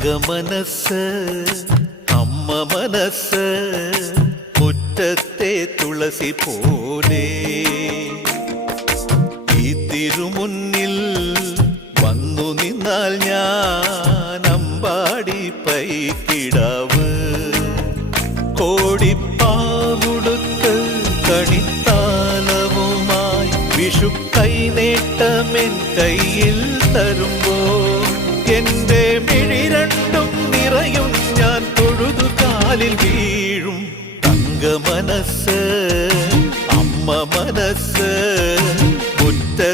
മനസ്സ് അമ്മ മനസ്സ് മുറ്റത്തെ തുളസി പോലെ ഈ തിരുമുന്നിൽ വന്നു നിന്നാൽ ഞാൻ അമ്പാടി പൈക്കിടാവ് കോടിപ്പാവുടുത്ത് കണിത്താലവുമായി വിഷു കൈനേട്ടമെൻ കയ്യിൽ തരുമ്പോൾ എന്റെ മിഴി രണ്ടും നിറയും ഞാൻ തൊഴുതു കാലിൽ വീഴും തങ്ക മനസ്സ് അമ്മ മനസ്സ്